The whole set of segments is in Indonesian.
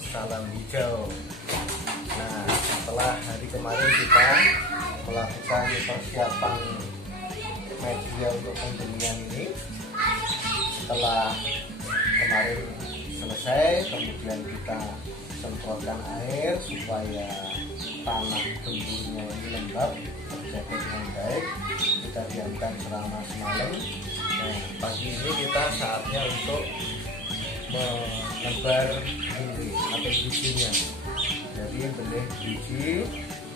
salam hijau. Nah, setelah hari kemarin kita melakukan persiapan media untuk pembelian ini, setelah kemarin selesai, kemudian kita semprotkan air supaya tanah gemburnya ini lembab, terjaga dengan baik. Kita diamkan selama semalam. Nah, pagi ini kita saatnya untuk menebar benih atau bijinya. Jadi benih biji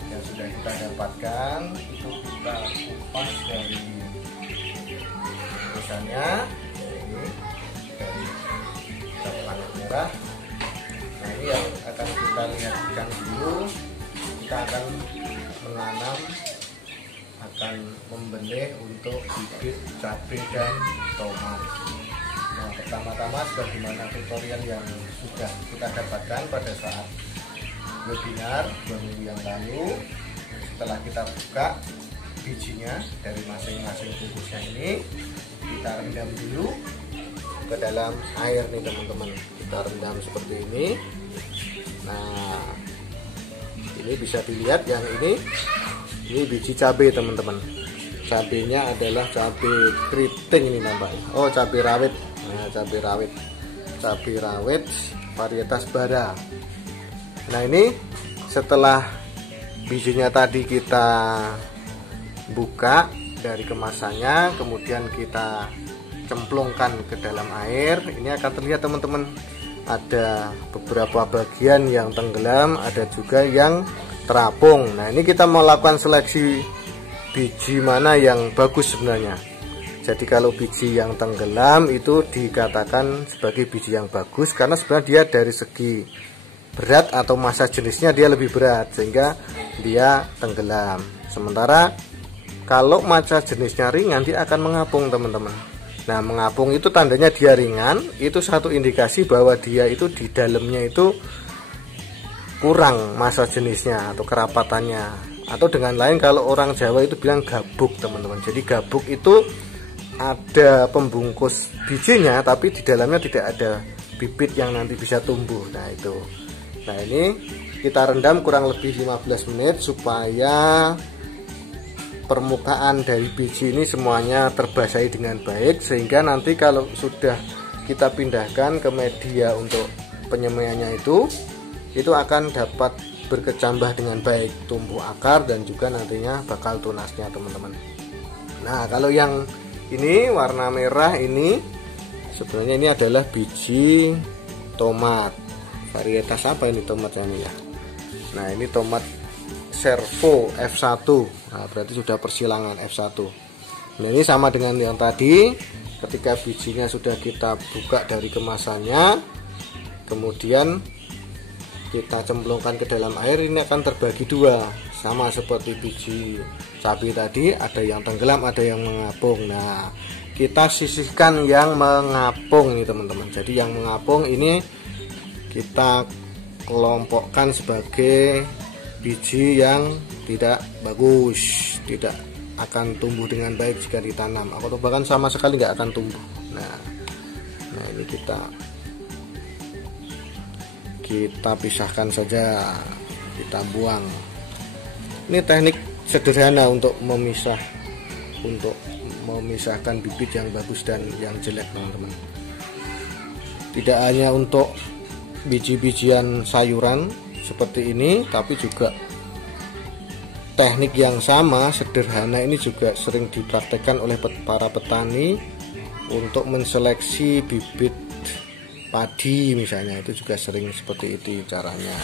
yang sudah kita dapatkan itu kita kupas dari tulisannya ini dari warna merah. Nah, ini yang akan kita lihatkan dulu. Kita akan menanam, akan membenih untuk bibit cabai dan tomat. Nah, pertama-tama sebagaimana tutorial yang sudah kita dapatkan pada saat webinar 2 minggu yang lalu, setelah kita buka bijinya dari masing-masing bungkusnya ini, kita rendam dulu ke dalam air nih teman-teman. Kita rendam seperti ini. Nah, ini bisa dilihat yang ini biji cabai teman-teman. Cabainya adalah cabai keriting ini nampaknya. Oh, cabai rawit. Nah, cabai rawit varietas bara. Nah, ini setelah bijinya tadi kita buka dari kemasannya, kemudian kita cemplungkan ke dalam air. Ini akan terlihat teman-teman, ada beberapa bagian yang tenggelam, ada juga yang terapung. Nah, ini kita mau lakukan seleksi biji mana yang bagus sebenarnya. Jadi kalau biji yang tenggelam itu dikatakan sebagai biji yang bagus karena sebenarnya dia dari segi berat atau massa jenisnya dia lebih berat sehingga dia tenggelam. Sementara kalau massa jenisnya ringan dia akan mengapung teman-teman. Nah, mengapung itu tandanya dia ringan, itu satu indikasi bahwa dia itu di dalamnya itu kurang massa jenisnya atau kerapatannya. Atau dengan lain kalau orang Jawa itu bilang gabuk teman-teman. Jadi gabuk itu ada pembungkus bijinya tapi di dalamnya tidak ada bibit yang nanti bisa tumbuh. Nah, itu. Nah, ini kita rendam kurang lebih 15 menit supaya permukaan dari biji ini semuanya terbasahi dengan baik, sehingga nanti kalau sudah kita pindahkan ke media untuk penyemaiannya itu akan dapat berkecambah dengan baik, tumbuh akar dan juga nantinya bakal tunasnya teman-teman. Nah, kalau yang ini warna merah ini sebenarnya ini adalah biji tomat. Varietas apa ini tomatnya ini ya? Nah, ini tomat Servo F1. Nah, berarti sudah persilangan F1. Nah, ini sama dengan yang tadi, ketika bijinya sudah kita buka dari kemasannya, kemudian kita cemplungkan ke dalam air, ini akan terbagi dua, sama seperti biji cabai tadi, ada yang tenggelam, ada yang mengapung. Nah, kita sisihkan yang mengapung ini teman-teman. Jadi yang mengapung ini kita kelompokkan sebagai biji yang tidak bagus, tidak akan tumbuh dengan baik jika ditanam, atau bahkan sama sekali nggak akan tumbuh. Nah, ini kita pisahkan saja, kita buang. Ini teknik sederhana untuk memisahkan bibit yang bagus dan yang jelek teman-teman. Tidak hanya untuk biji-bijian sayuran seperti ini, tapi juga teknik yang sama sederhana ini juga sering dipraktekkan oleh para petani untuk menseleksi bibit padi misalnya, itu juga sering seperti itu caranya.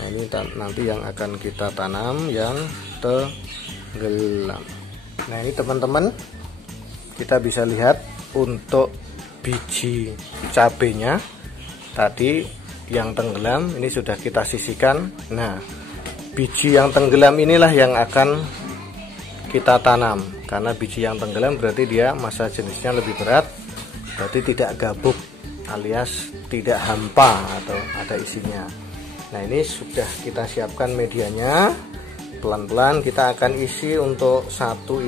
Nah, ini nanti yang akan kita tanam yang tenggelam. Nah, ini teman-teman, kita bisa lihat untuk biji cabenya tadi yang tenggelam ini sudah kita sisihkan. Nah, biji yang tenggelam inilah yang akan kita tanam, karena biji yang tenggelam berarti dia massa jenisnya lebih berat, berarti tidak gabuk alias tidak hampa atau ada isinya. Nah, ini sudah kita siapkan medianya. Pelan-pelan kita akan isi untuk satu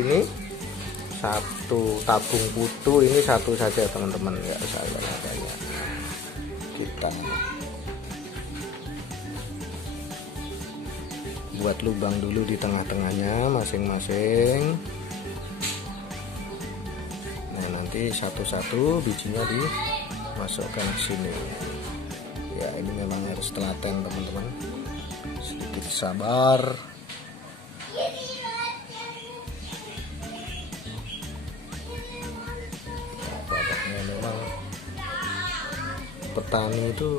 tabung putu ini satu saja teman-teman, nggak usah banyak. rata. Buat lubang dulu di tengah-tengahnya masing-masing. Nah, nanti satu-satu bijinya dimasukkan ke sini. Ya, ini memang harus telaten teman-teman, sedikit sabar. Pokoknya memang petani itu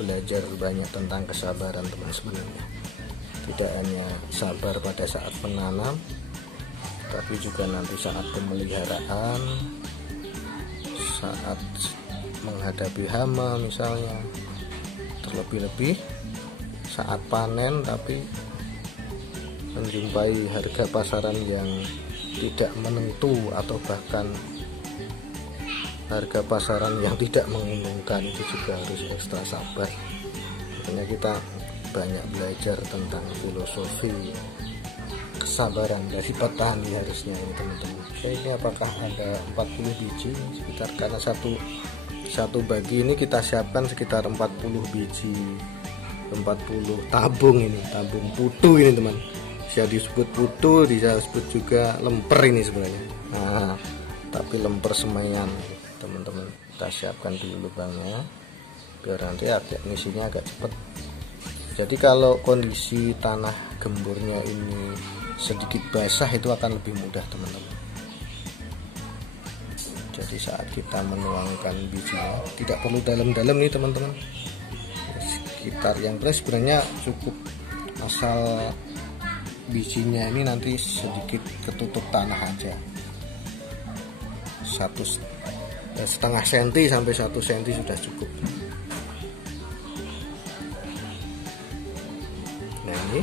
belajar banyak tentang kesabaran teman sebenarnya. Tidak hanya sabar pada saat menanam, tapi juga nanti saat pemeliharaan, saat menghadapi hama misalnya, terlebih-lebih saat panen tapi menjumpai harga pasaran yang tidak menentu atau bahkan harga pasaran yang tidak menguntungkan, itu juga harus ekstra sabar. Makanya kita banyak belajar tentang filosofi kesabaran dari petani harusnya ini teman-teman. Ini apakah ada 40 biji sekitar, karena satu bagi ini kita siapkan sekitar 40 biji, 40 tabung, ini tabung putu ini teman. Bisa disebut putu, bisa disebut juga lemper ini sebenarnya. Nah, tapi lemper semaian teman-teman. Kita siapkan dulu lubangnya biar nanti ngisinya agak cepat. Jadi kalau kondisi tanah gemburnya ini sedikit basah, itu akan lebih mudah teman-teman. Jadi saat kita menuangkan bijinya tidak perlu dalam-dalam nih teman-teman, sekitar yang beres sebenarnya cukup, asal bijinya ini nanti sedikit ketutup tanah aja, 1,5 cm sampai 1 cm sudah cukup. Nah, ini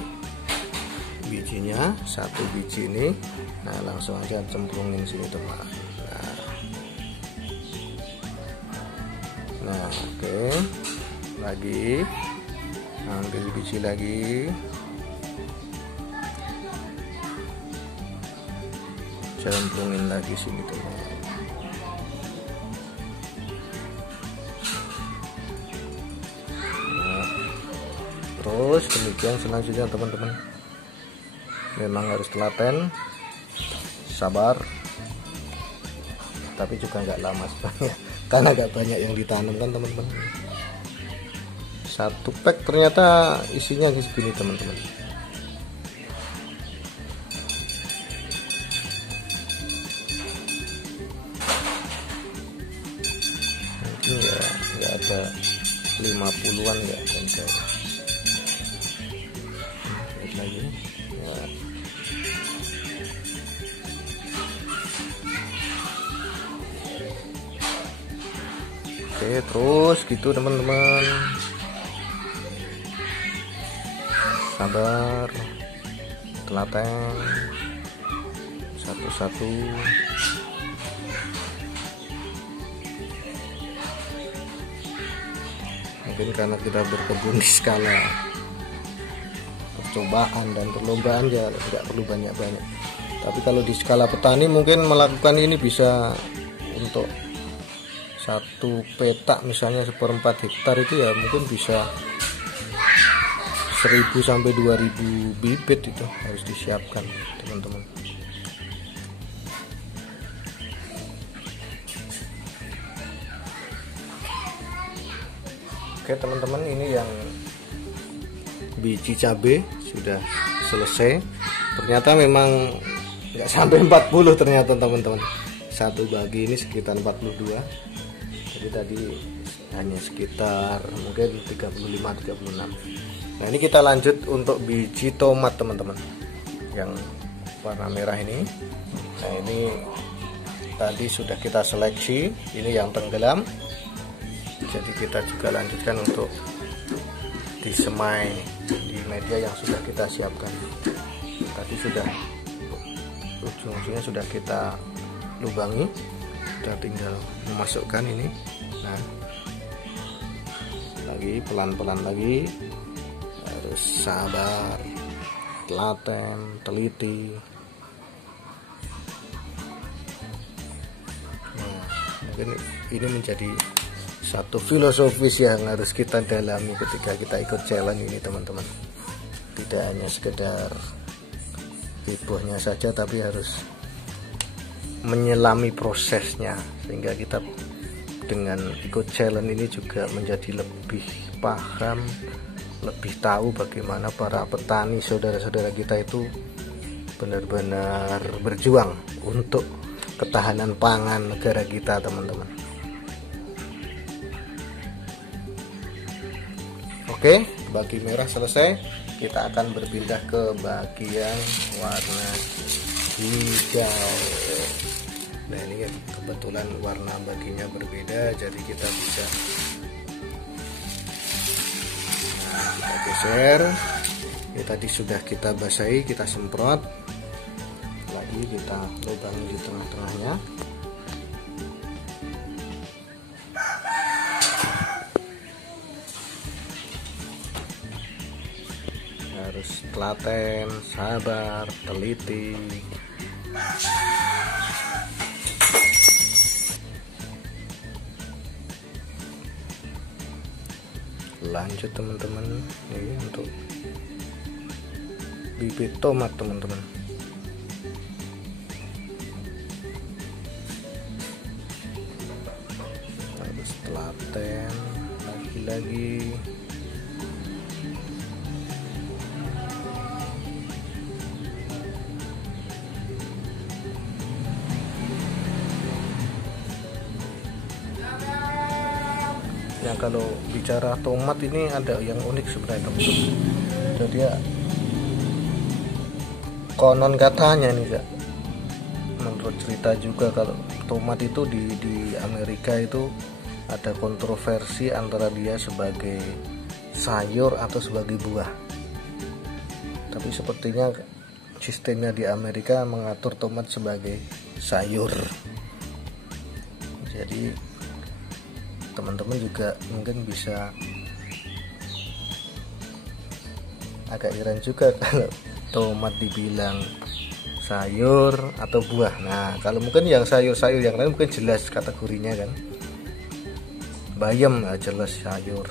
bijinya, satu biji ini. Nah, langsung aja cemplungin sini teman. Nah, oke. Lagi ambil biji lagi, cemplungin lagi sini teman. Terus demikian selanjutnya teman-teman. Memang harus telaten, sabar, tapi juga nggak lama sebenarnya, karena nggak banyak yang ditanam kan teman-teman. Satu pack ternyata isinya segini teman-teman. Mungkin ya nggak ada 50-an ya kan. Lagi ya. Oke, terus gitu teman-teman, sabar, telaten, satu-satu. Mungkin karena kita berkebun di skala percobaan dan perlombaan ya tidak perlu banyak-banyak, tapi kalau di skala petani mungkin melakukan ini bisa untuk satu petak misalnya 1/4 hektar itu ya mungkin bisa 1000 sampai 2000 bibit, itu harus disiapkan teman-teman. Oke teman-teman, ini yang biji cabai sudah selesai. Ternyata memang nggak sampai 40 ternyata teman-teman. Satu bagi ini sekitar 42. Jadi tadi hanya sekitar mungkin 35-36. Nah, ini kita lanjut untuk biji tomat teman-teman, yang warna merah ini. Nah, ini tadi sudah kita seleksi, ini yang tenggelam. Jadi kita juga lanjutkan untuk disemai di media yang sudah kita siapkan. Tadi sudah ujung-ujungnya sudah kita lubangi, sudah tinggal memasukkan ini. Nah, lagi pelan-pelan lagi, harus sabar, telaten, teliti. Nah, mungkin ini menjadi satu filosofis yang harus kita dalami ketika kita ikut challenge ini teman-teman. Tidak hanya sekedar hebohnya saja, tapi harus menyelami prosesnya, sehingga kita dengan ikut challenge ini juga menjadi lebih paham, lebih tahu bagaimana para petani saudara-saudara kita itu benar-benar berjuang untuk ketahanan pangan negara kita teman-teman. Oke, bagi merah selesai, kita akan berpindah ke bagian warna hijau. Nah ini kebetulan warna baginya berbeda, jadi kita bisa kita geser. Ini tadi sudah kita basahi, kita semprot lagi, kita lubangi di tengah-tengahnya. Harus telaten, sabar, teliti. Lanjut teman-teman, ini untuk bibit tomat teman-teman. Harus telaten lagi-lagi. Ya kalau bicara tomat ini ada yang unik sebenarnya teman-teman. Jadi ya konon katanya nih Kak, menurut cerita juga kalau tomat itu di Amerika itu ada kontroversi antara dia sebagai sayur atau sebagai buah. Tapi sepertinya sistemnya di Amerika mengatur tomat sebagai sayur. Jadi teman-teman juga mungkin bisa agak heran juga kalau tomat dibilang sayur atau buah. Nah kalau mungkin yang sayur-sayur yang lain mungkin jelas kategorinya kan, bayam jelas sayur,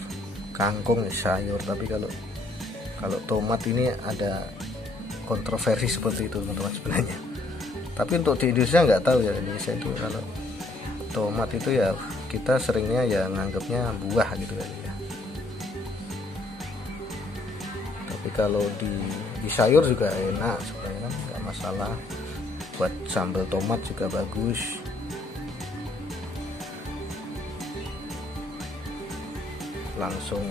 kangkung sayur. Tapi kalau tomat ini ada kontroversi seperti itu teman-teman sebenarnya. Tapi untuk di Indonesia nggak tahu ya, Indonesia itu kalau tomat itu ya kita seringnya ya nganggapnya buah gitu ya. Tapi kalau di sayur juga enak sebenarnya kan, nggak masalah. Buat sambal tomat juga bagus. Langsung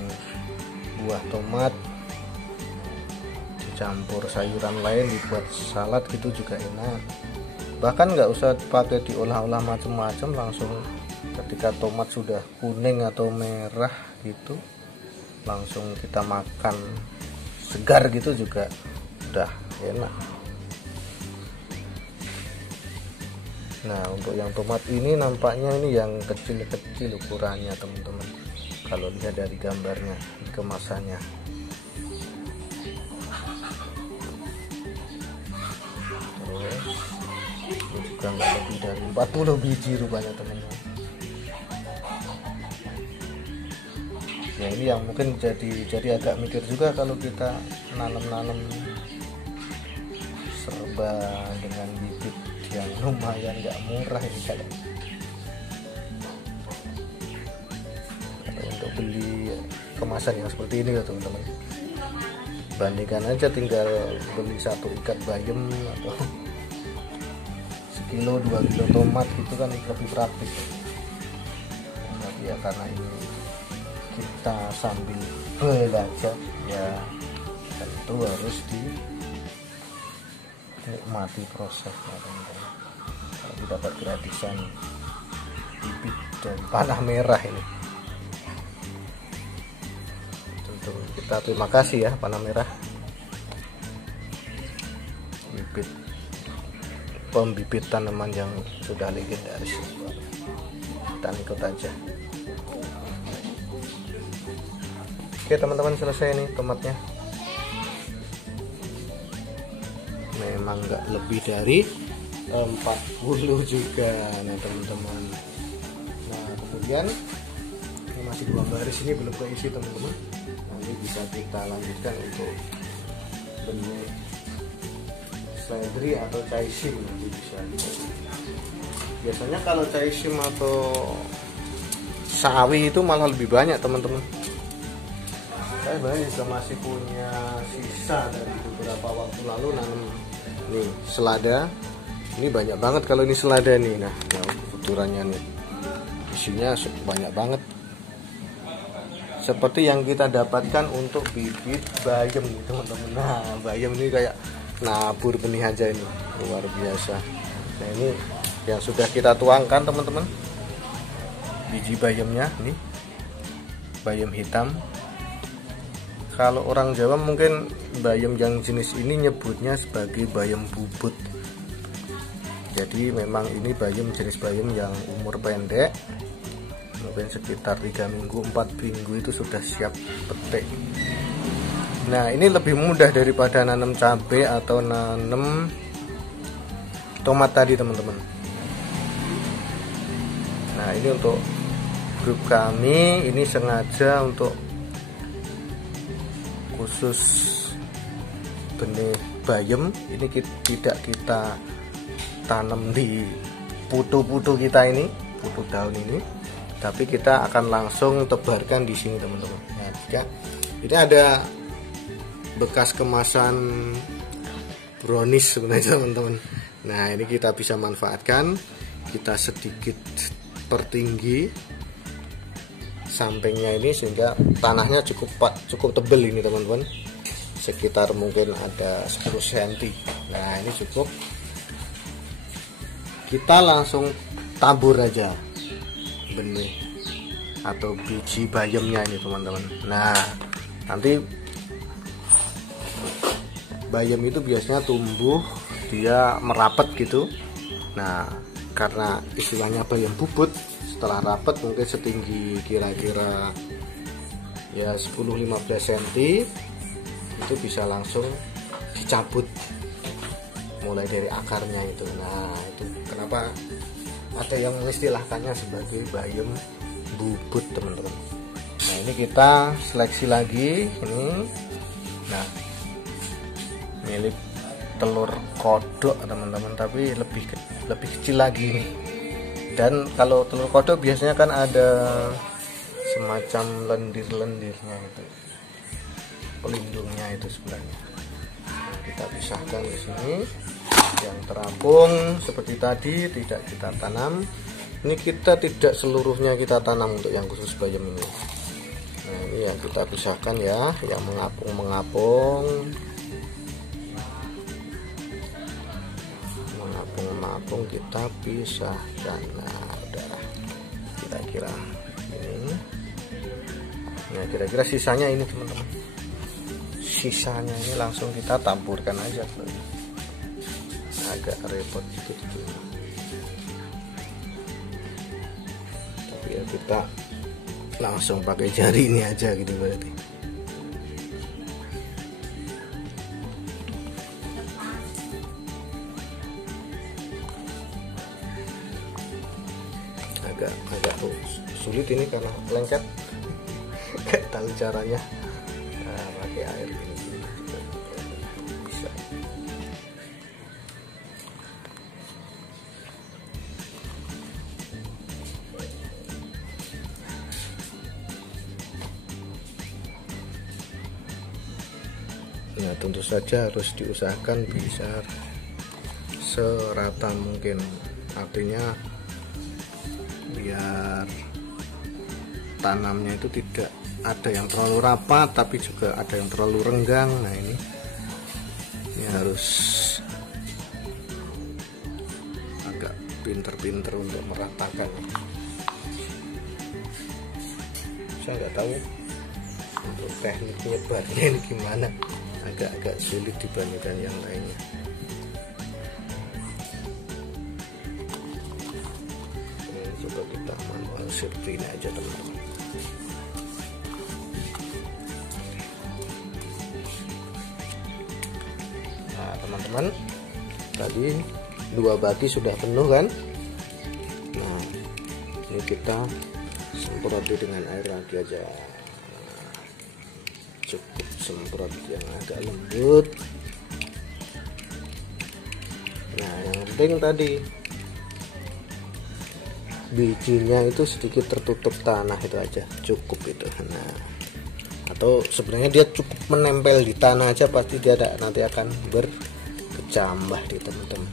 buah tomat dicampur sayuran lain dibuat salad gitu juga enak. Bahkan nggak usah pakai diolah-olah macam-macam, langsung ketika tomat sudah kuning atau merah gitu langsung kita makan segar gitu juga udah enak. Nah untuk yang tomat ini nampaknya ini yang kecil-kecil ukurannya teman-teman, kalau lihat dari gambarnya di kemasannya. Terus ini juga nggak lebih dari 40 biji rupanya teman-teman. Ya ini yang mungkin jadi agak mikir juga kalau kita nanam serba dengan bibit yang lumayan nggak murah ini kan. Kalau untuk beli kemasan yang seperti ini ya teman-teman, bandingkan aja tinggal beli satu ikat bayam atau sekilo 2 kilo tomat gitu kan lebih praktis. Tapi ya karena ini kita sambil belajar ya tentu harus dinikmati prosesnya teman-teman. Kalau didapat gratisan bibit dan panah merah ini, tentu kita terima kasih ya panah merah, bibit pembibit tanaman yang sudah legendaris. Kita ikut aja. Oke teman-teman, selesai nih tomatnya. Memang nggak lebih dari 40 juga nih teman-teman. Nah kemudian masih 2 baris ini belum keisi teman-teman. Nanti bisa kita lanjutkan untuk benih seledri atau caisim nanti bisa. Biasanya kalau caisim atau sawi itu malah lebih banyak teman-teman. Saya sebenarnya juga masih punya sisa dari beberapa waktu lalu nanam nih selada. Ini banyak banget kalau ini selada nih. Nah, ukurannya nih isinya banyak banget. Seperti yang kita dapatkan untuk bibit bayam nih teman-teman. Nah, bayam ini kayak nabur benih aja ini, luar biasa. Nah, ini yang sudah kita tuangkan teman-teman. Biji bayamnya nih, bayam hitam. Kalau orang Jawa mungkin bayam yang jenis ini nyebutnya sebagai bayam bubut. Jadi memang ini bayam jenis bayam yang umur pendek, mungkin sekitar 3 minggu 4 minggu itu sudah siap petik. Nah, ini lebih mudah daripada nanam cabai atau nanam tomat tadi teman-teman. Nah, ini untuk grup kami, ini sengaja untuk khusus benih bayam. Ini tidak kita tanam di putu-putu kita ini, putu daun ini, tapi kita akan langsung tebarkan di sini teman-teman. Nah, jika ini ada bekas kemasan brownies sebenarnya teman-teman. Nah, ini kita bisa manfaatkan, kita sedikit pertinggi sampingnya ini sehingga tanahnya cukup tebal ini teman-teman, sekitar mungkin ada 10 cm. Nah, ini cukup, kita langsung tabur aja benih atau biji bayamnya ini teman-teman. Nah, nanti bayam itu biasanya tumbuh dia merapat gitu. Nah, karena istilahnya bayam bubut, setelah rapat mungkin setinggi kira-kira ya 10-15 cm itu bisa langsung dicabut mulai dari akarnya itu. Nah, itu kenapa ada yang mengistilahkannya sebagai bayam bubut teman-teman. Nah, ini kita seleksi lagi ini. Nah, milik telur kodok teman-teman, tapi lebih kecil lagi nih. Dan kalau telur kodok biasanya kan ada semacam lendir-lendirnya itu, pelindungnya itu sebenarnya. Nah, kita pisahkan di sini. Yang terapung seperti tadi tidak kita tanam. Ini kita tidak seluruhnya kita tanam untuk yang khusus bayam ini. Nah, ini yang kita pisahkan ya, yang mengapung kita pisahkan. Nah, udah kira-kira ini. Nah, kira-kira sisanya ini teman-teman. Sisanya ini langsung kita taburkan aja. Agak repot gitu. Tapi ya kita langsung pakai jari ini aja gitu berarti. Agak sulit ini karena lengket. Gak tahu caranya. Nah, pakai air ini bisa. Nah, tentu saja harus diusahakan bisa serata mungkin, artinya biar tanamnya itu tidak ada yang terlalu rapat tapi juga ada yang terlalu renggang. Nah, ini harus agak pinter-pinter untuk meratakan. Saya nggak tahu untuk teknik nyebarnya ini gimana, agak sulit dibandingkan yang lainnya. Coba kita manual seperti ini aja teman-teman. Nah, teman-teman, tadi 2 baki sudah penuh kan. Nah, ini kita semproti dengan air lagi aja, cukup semprot yang agak lembut. Nah yang penting tadi bijinya itu sedikit tertutup tanah, itu aja cukup itu. Nah atau sebenarnya dia cukup menempel di tanah aja, pasti dia nanti akan berkecambah di teman-teman.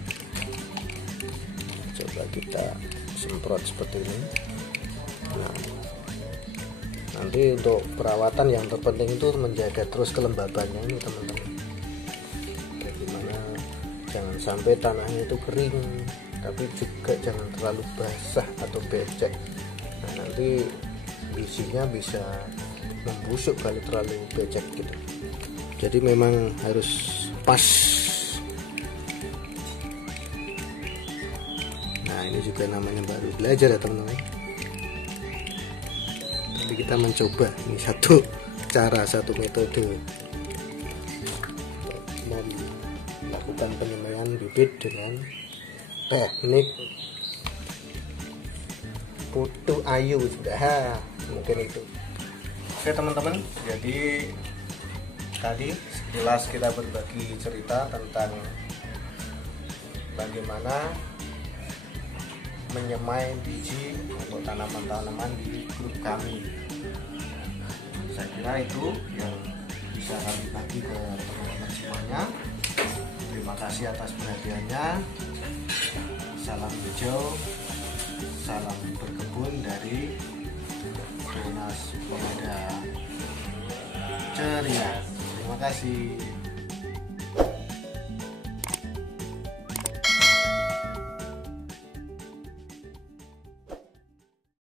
Coba kita semprot seperti ini. Nah, nanti untuk perawatan yang terpenting itu menjaga terus kelembabannya ini teman-teman. Bagaimana jangan sampai tanahnya itu kering, tapi juga jangan terlalu basah atau becek. Nah nanti bijinya bisa membusuk kalau terlalu becek gitu. Jadi memang harus pas. Nah ini juga namanya baru belajar ya teman-teman. Tapi kita mencoba, ini satu cara, satu metode melakukan penyemaian bibit dengan teknik putu ayu. Sudah mungkin itu. Oke teman-teman, jadi tadi sekilas kita berbagi cerita tentang bagaimana menyemai biji untuk tanaman-tanaman di grup kami. Saya kira itu yang bisa kami bagi ke teman-teman semuanya. Terima kasih atas perhatiannya. Salam hijau, salam berkebun dari Tunas Pemuda Ceria. Terima kasih.